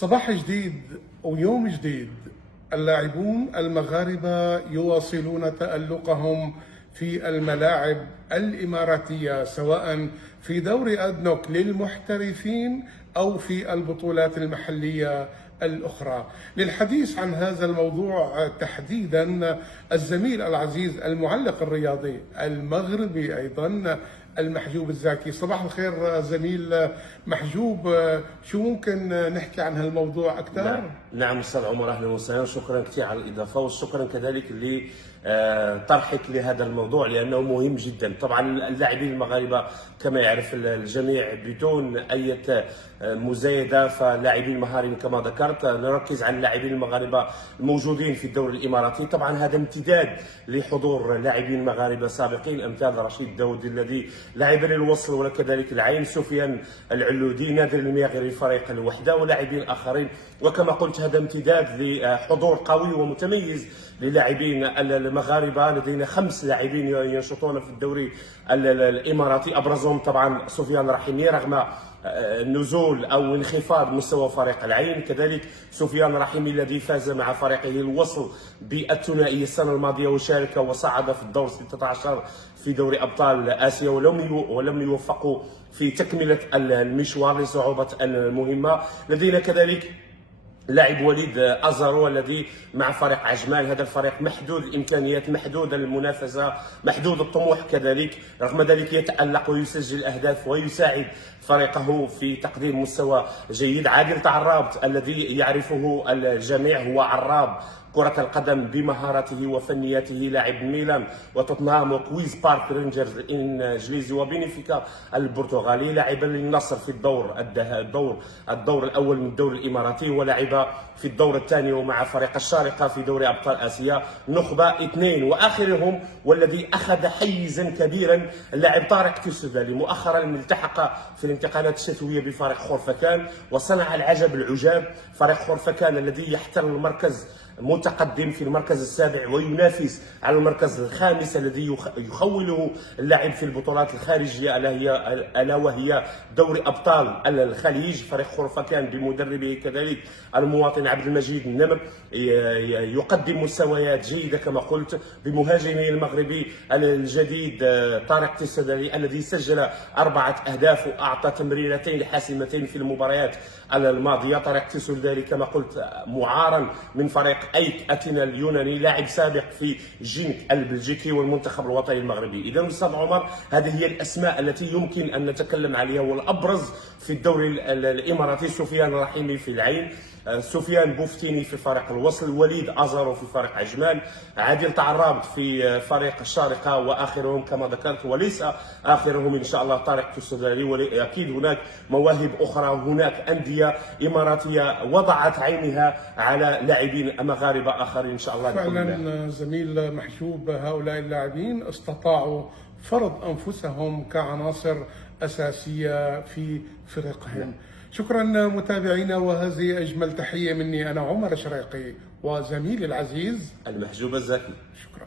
صباح جديد ويوم جديد. اللاعبون المغاربة يواصلون تألقهم في الملاعب الإماراتية، سواء في دوري أدنوك للمحترفين أو في البطولات المحلية الأخرى. للحديث عن هذا الموضوع تحديدا الزميل العزيز المعلق الرياضي المغربي أيضا المحجوب الزاكي. صباح الخير زميل محجوب، شو ممكن نحكي عن هالموضوع أكثر؟ نعم أستاذ عمر، أهلا وسهلا، شكرا كثير على الإضافة، وشكرا كذلك لطرحك لهذا الموضوع لأنه مهم جدا. طبعا اللاعبين المغاربة كما يعرف الجميع بدون أي مزايدة، فلاعبين مهاريين كما ذكرت. نركز على اللاعبين المغاربة الموجودين في الدوري الإماراتي. طبعا هذا امتداد لحضور لاعبين مغاربة سابقين أمثال رشيد داودي الذي لعب للوصل، وكذلك العين، سفيان العلودي، نادر المياغري فريق الوحدة، ولاعبين آخرين. وكما قلت هذا امتداد لحضور قوي ومتميز للاعبين المغاربه. لدينا 5 لاعبين ينشطون في الدوري الاماراتي، ابرزهم طبعا سفيان رحيمي رغم نزول او انخفاض مستوى فريق العين، كذلك سفيان رحيمي الذي فاز مع فريقه الوصل بالثنائيه السنه الماضيه وشارك وصعد في الدور 16 في دوري ابطال اسيا، ولم يوفقوا في تكمله المشوار لصعوبه المهمه. لدينا كذلك لاعب وليد أزارو الذي مع فريق عجمان، هذا الفريق محدود الامكانيات، محدود المنافسه، محدود الطموح كذلك، رغم ذلك يتالق ويسجل اهداف ويساعد فريقه في تقديم مستوى جيد. عادل تعرابط الذي يعرفه الجميع، هو عراب كرة القدم بمهارته وفنياته، لاعب ميلان وتوتنهام وكويز بارك رينجرز الانجليزي وبينفيكا البرتغالي، لعب للنصر في الدور الاول من الدوري الاماراتي، ولعب في الدور الثاني ومع فريق الشارقه في دوري ابطال اسيا نخبه 2. واخرهم والذي اخذ حيزا كبيرا اللاعب طارق تيسودالي، مؤخرا التحق في الانتقالات الشتويه بفريق خرفكان وصنع العجب العجاب. فريق خرفكان الذي يحتل المركز متقدم في المركز السابع وينافس على المركز الخامس الذي يخوله اللاعب في البطولات الخارجيه الا وهي دوري ابطال الخليج. فريق خرفكان بمدربه كذلك المواطن عبد المجيد النمر يقدم مستويات جيده كما قلت، بمهاجمه المغربي الجديد طارق تيسودالي الذي سجل 4 أهداف واعطى تمريرتين حاسمتين في المباريات الماضيه. طارق تيسودالي كما قلت معارا من فريق ايك اتينا اليوناني، لاعب سابق في جينك البلجيكي والمنتخب الوطني المغربي. اذا استاذ عمر، هذه هي الاسماء التي يمكن ان نتكلم عليها، والابرز في الدوري الاماراتي سفيان رحيمي في العين، سفيان بوفتيني في فريق الوصل، وليد أزارو في فريق عجمان، عادل تعرابط في فريق الشارقة، واخرهم كما ذكرت وليس اخرهم ان شاء الله طارق تيسودالي. واكيد هناك مواهب اخرى، هناك انديه اماراتيه وضعت عينها على لاعبين مغاربه اخرين ان شاء الله. فعلا زميل محجوب، هؤلاء اللاعبين استطاعوا فرض انفسهم كعناصر اساسيه في فرقهم. شكرا متابعينا، وهذه اجمل تحيه مني انا عمر شريقي وزميلي العزيز المحجوب الزاكي. شكرا.